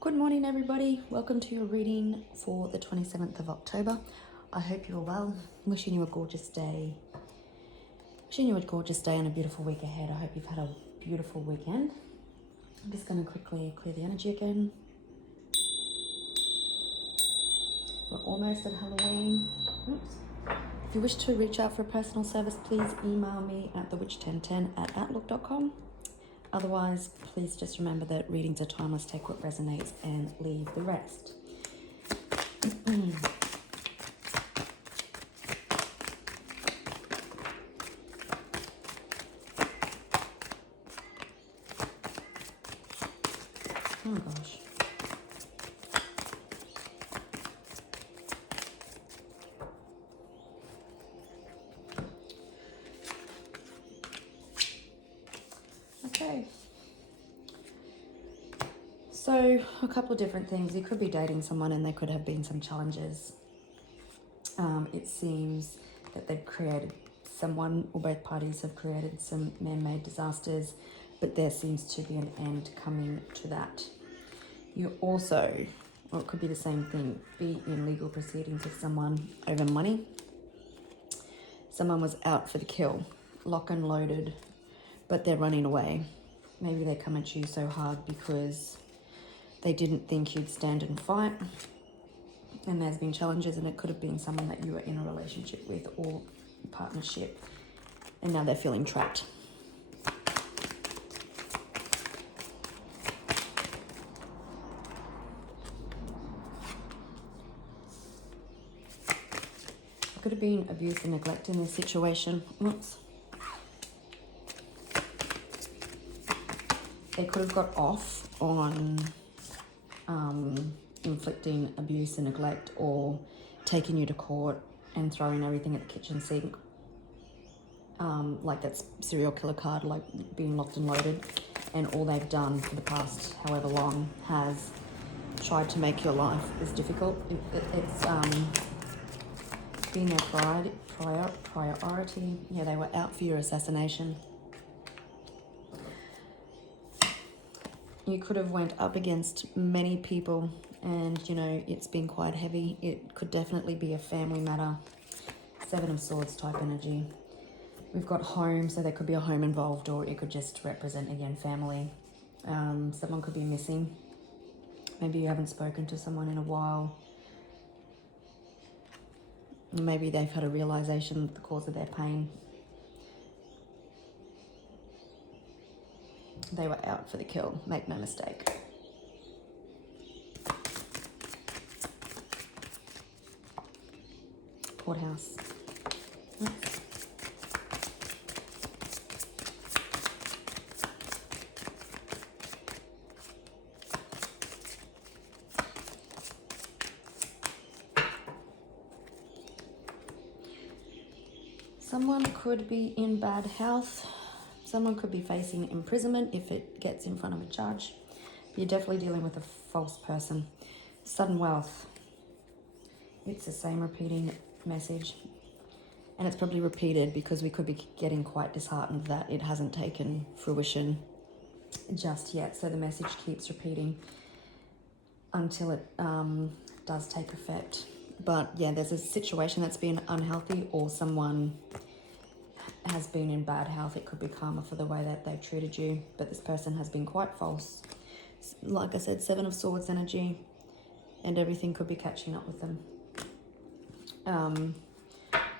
Good morning, everybody. Welcome to your reading for the 27th of October. I hope you're well. Wishing you a gorgeous day. Wishing you a gorgeous day and a beautiful week ahead. I hope you've had a beautiful weekend. I'm just going to quickly clear the energy again. We're almost at Halloween. Oops. If you wish to reach out for a personal service, please email me at thewitch1010@outlook.com. Otherwise, please just remember that readings are timeless. Take what resonates and leave the rest. Oh gosh. Okay. So, a couple of different things. You could be dating someone and there could have been some challenges. It seems that they've created, someone or both parties have created some man-made disasters, but there seems to be an end coming to that. You also, or it could be the same thing, be in legal proceedings with someone over money. Someone was out for the kill, lock and loaded, but they're running away. Maybe they come at you so hard because they didn't think you'd stand and fight. And there's been challenges, and it could have been someone that you were in a relationship with or partnership, and now they're feeling trapped. There could have been abuse and neglect in this situation. Oops. They could have got off on inflicting abuse and neglect, or taking you to court and throwing everything at the kitchen sink. Like that's serial killer card, like being locked and loaded. And all they've done for the past however long has tried to make your life as difficult. It's been their priority. Yeah, they were out for your assassination. You could have went up against many people, and you know it's been quite heavy. It could definitely be a family matter. 7 of Swords type energy. We've got home, so there could be a home involved, or it could just represent again family. Someone could be missing. Maybe you haven't spoken to someone in a while. Maybe they've had a realization of the cause of their pain. They were out for the kill, make no mistake. Courthouse. Someone could be in bad health. Someone could be facing imprisonment if it gets in front of a judge. You're definitely dealing with a false person. Sudden wealth. It's the same repeating message. And it's probably repeated because we could be getting quite disheartened that it hasn't taken fruition just yet. So the message keeps repeating until it does take effect. But yeah, there's a situation that's been unhealthy, or someone has been in bad health. It could be karma for the way that they've treated you, but this person has been quite false. Like I said, 7 of Swords energy, and everything could be catching up with them.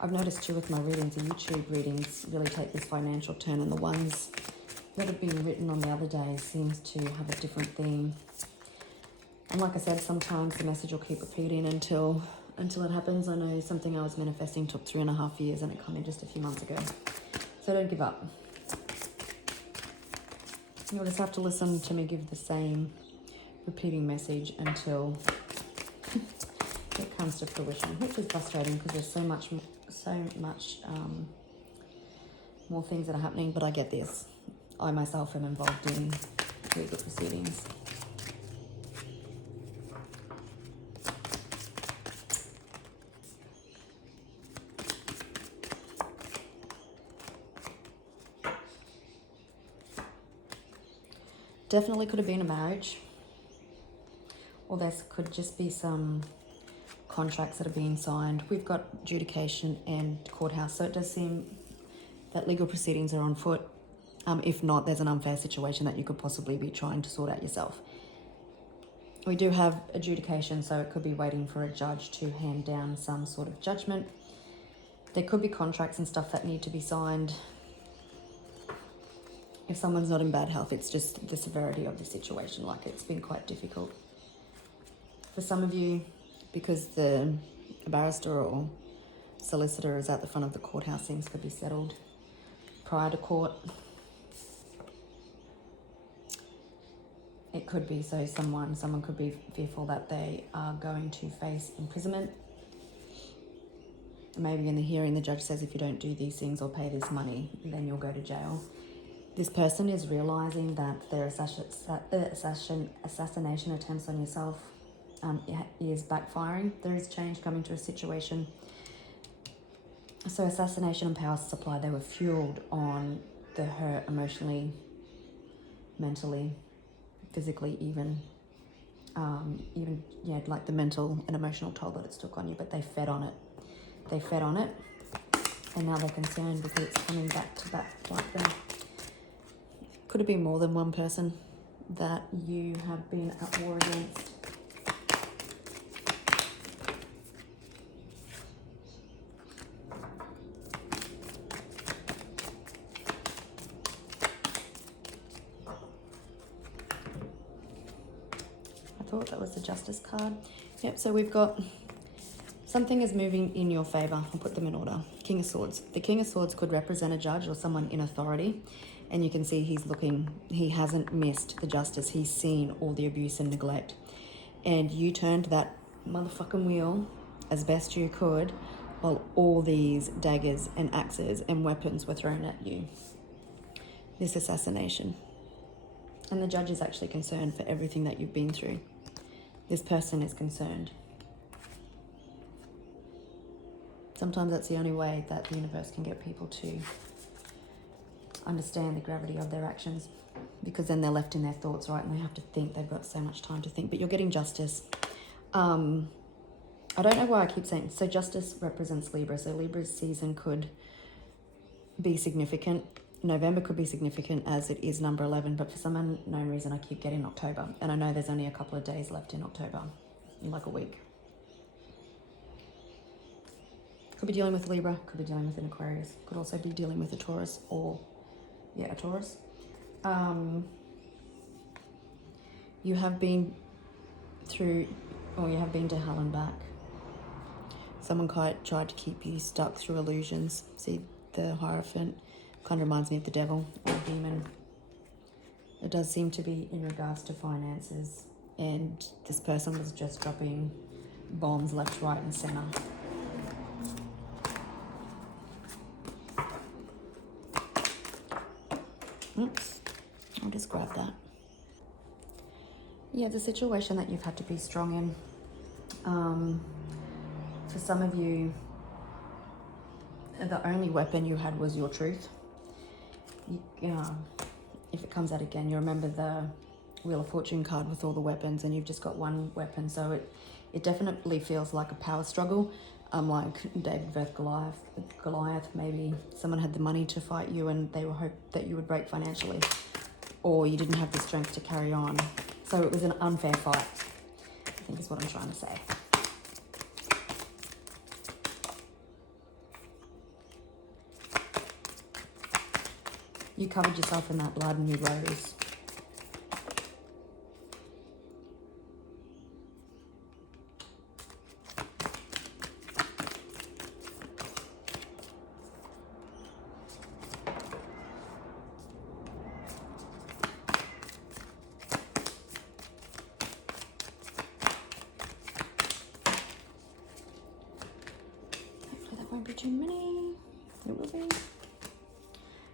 I've noticed too with my readings, the YouTube readings really take this financial turn, and the ones that have been written on the other days seems to have a different theme. And like I said, sometimes the message will keep repeating until it happens. I know something I was manifesting took 3.5 years, and it came in just a few months ago. So don't give up. You'll just have to listen to me give the same repeating message until it comes to fruition, which is frustrating because there's so much more things that are happening, but I get this. I myself am involved in legal proceedings. Definitely could have been a marriage. or there could just be some contracts that are being signed. We've got adjudication and courthouse, so it does seem that legal proceedings are on foot. If not, there's an unfair situation that you could possibly be trying to sort out yourself. We do have adjudication, so it could be waiting for a judge to hand down some sort of judgment. There could be contracts and stuff that need to be signed. If someone's not in bad health, it's just the severity of the situation. Like, it's been quite difficult. For some of you, because the barrister or solicitor is at the front of the courthouse, things could be settled prior to court. It could be so someone could be fearful that they are going to face imprisonment. Maybe in the hearing, the judge says, if you don't do these things or pay this money, then you'll go to jail. This person is realizing that their assassination attempts on yourself is backfiring. There is change coming to a situation. So assassination and power supply, they were fueled on the hurt emotionally, mentally, physically, even like the mental and emotional toll that it's took on you, but they fed on it. They fed on it, and now they're concerned because it's coming back to back like that. Could have been more than one person that you have been at war against. I thought that was the Justice card. Yep, so we've got something is moving in your favor. I'll put them in order. King of Swords. The King of Swords could represent a judge or someone in authority. And you can see he hasn't missed the justice. He's seen all the abuse and neglect. And you turned that motherfucking wheel as best you could while all these daggers and axes and weapons were thrown at you. This assassination. And the judge is actually concerned for everything that you've been through. This person is concerned. Sometimes that's the only way that the universe can get people to understand the gravity of their actions, because then they're left in their thoughts, right? And they have to think. They've got so much time to think. But you're getting justice. I don't know why I keep saying... So justice represents Libra. So Libra's season could be significant. November could be significant as it is number 11. But for some unknown reason, I keep getting October. And I know there's only a couple of days left in October. In like a week. Could be dealing with Libra, could be dealing with an Aquarius, could also be dealing with a Taurus or, yeah, a Taurus. You have been through, or you have been to hell and back. Someone tried to keep you stuck through illusions. See, the Hierophant kind of reminds me of the devil or the demon. It does seem to be in regards to finances, and this person was just dropping bombs left, right, and center. Oops, I'll just grab that. Yeah, the situation that you've had to be strong in. For some of you, the only weapon you had was your truth. If it comes out again, you remember the Wheel of Fortune card with all the weapons, and you've just got one weapon. So it definitely feels like a power struggle. Like David versus Goliath, maybe someone had the money to fight you and they were hoping that you would break financially, or you didn't have the strength to carry on. So it was an unfair fight, I think is what I'm trying to say. You covered yourself in that blood and you rose. Won't be too many. It will be.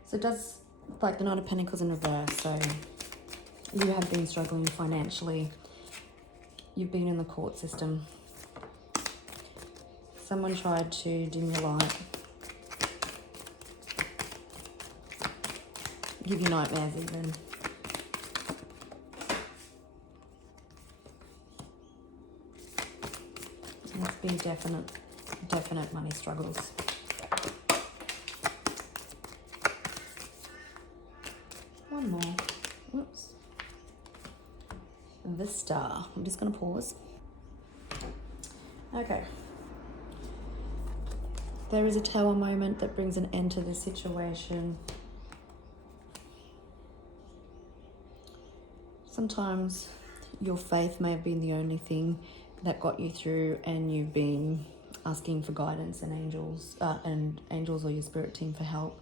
So it does, like the Knight of Pentacles in reverse. So you have been struggling financially. You've been in the court system. Someone tried to dim your light. Give you nightmares even. There's been definite money struggles. One more. Oops. The Star. I'm just going to pause. Okay. There is a Tower moment that brings an end to this situation. Sometimes your faith may have been the only thing that got you through, and you've been asking for guidance and angels or your spirit team for help.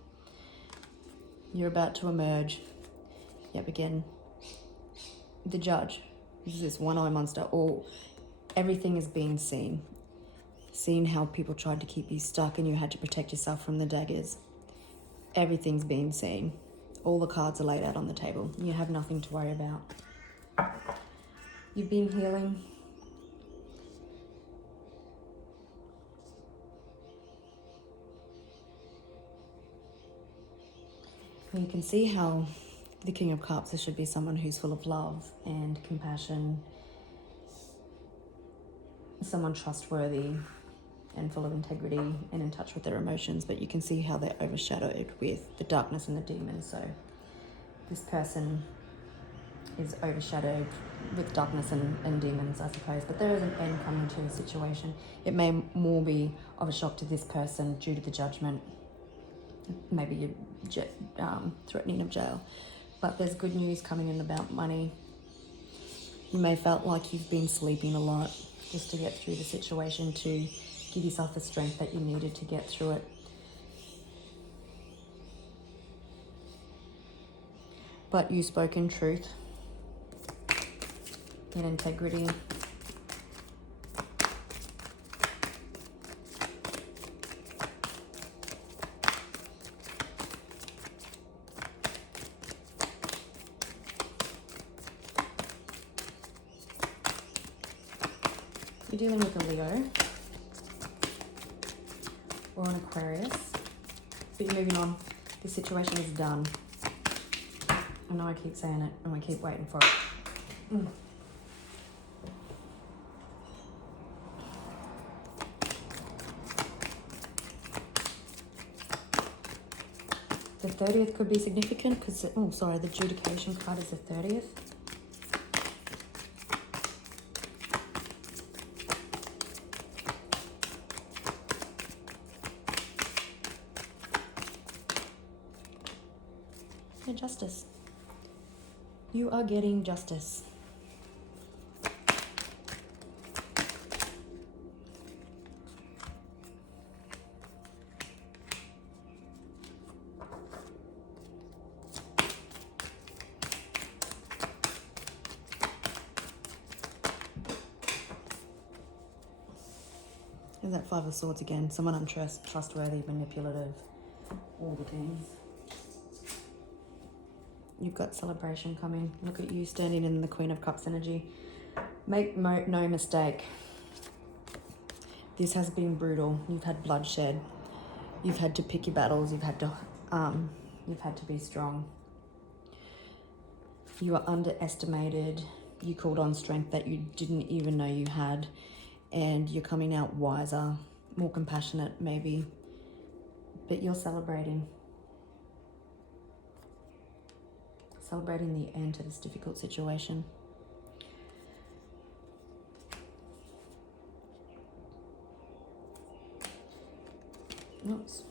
You're about to emerge. Yep, again, the Judge. This is this one-eye monster. Or everything is being seen. Seen how people tried to keep you stuck and you had to protect yourself from the daggers. Everything's being seen. All the cards are laid out on the table. You have nothing to worry about. You've been healing. And you can see how the King of Cups, this should be someone who's full of love and compassion, someone trustworthy and full of integrity and in touch with their emotions, but you can see how they're overshadowed with the darkness and the demons. So this person is overshadowed with darkness and demons, I suppose, but there is an end coming to the situation. It may more be of a shock to this person due to the judgment, maybe you're threatening of jail. But there's good news coming in about money. You may felt like you've been sleeping a lot just to get through the situation, to give yourself the strength that you needed to get through it. But you spoke in truth, in integrity. You're dealing with a Leo or an Aquarius, but you're moving on. This situation is done. I know I keep saying it and we keep waiting for it. The 30th could be significant because, the adjudication card is the 30th. Yeah, justice. You are getting justice. There's that Five of Swords again. Someone untrustworthy, manipulative, all the things. You've got celebration coming. Look at you standing in the Queen of Cups energy. Make no mistake. This has been brutal. You've had bloodshed. You've had to pick your battles. You've had to be strong. You are underestimated. You called on strength that you didn't even know you had. And you're coming out wiser, more compassionate maybe. But you're celebrating. Celebrating the end to this difficult situation. Oops.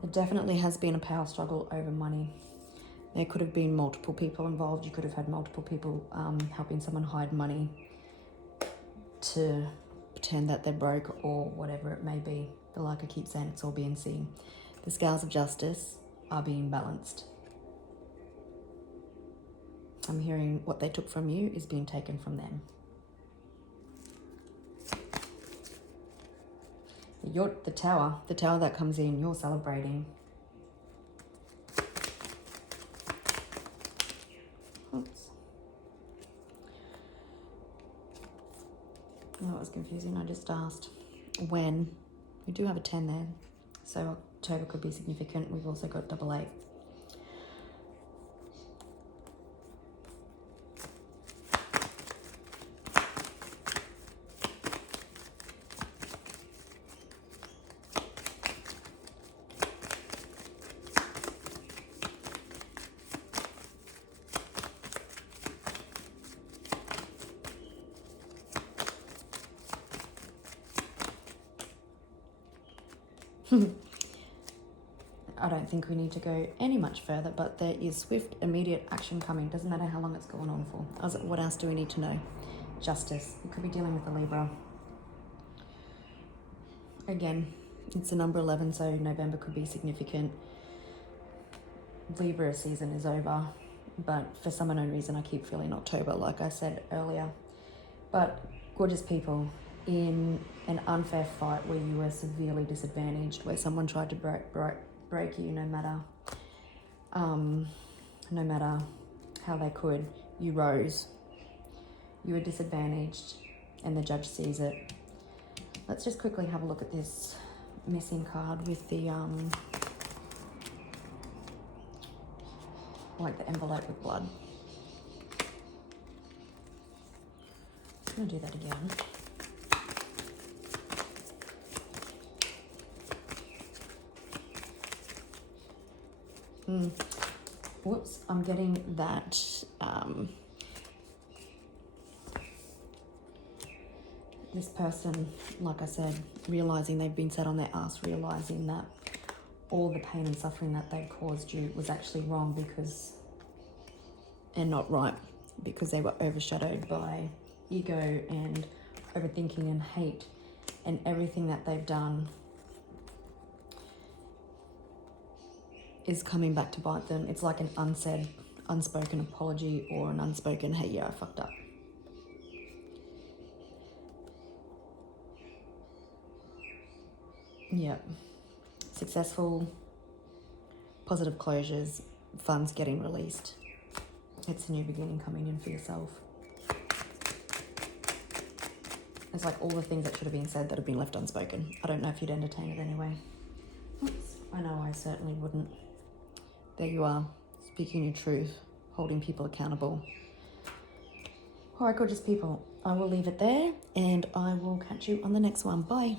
There definitely has been a power struggle over money. There could have been multiple people involved. You could have had multiple people helping someone hide money to pretend that they're broke or whatever it may be. But like I keep saying, it's all being seen. The scales of justice are being balanced. I'm hearing what they took from you is being taken from them. The tower that comes in, you're celebrating. Oops. That was confusing. I just asked when. We do have a 10 there, so October could be significant. We've also got 88. I don't think we need to go any much further, but there is swift, immediate action coming. Doesn't matter how long it's going on for. What else do we need to know? Justice. You could be dealing with a Libra. Again, it's the number 11, so November could be significant. Libra season is over, but for some unknown reason I keep feeling October, like I said earlier. But gorgeous people, in an unfair fight where you were severely disadvantaged, where someone tried to break you, no matter how they could, you rose. You were disadvantaged, and the judge sees it. Let's just quickly have a look at this missing card with the like the envelope with blood. I'm gonna do that again. Whoops, I'm getting that this person, like I said, realizing they've been sat on their ass, realizing that all the pain and suffering that they caused you was actually wrong and not right, because they were overshadowed by ego and overthinking and hate, and everything that they've done is coming back to bite them. It's like an unsaid, unspoken apology, or an unspoken, hey, yeah, I fucked up. Yep. Successful, positive closures, funds getting released. It's a new beginning coming in for yourself. It's like all the things that should have been said that have been left unspoken. I don't know if you'd entertain it anyway. Oops. I know I certainly wouldn't. There you are, speaking your truth, holding people accountable. All right, gorgeous people, I will leave it there, and I will catch you on the next one. Bye.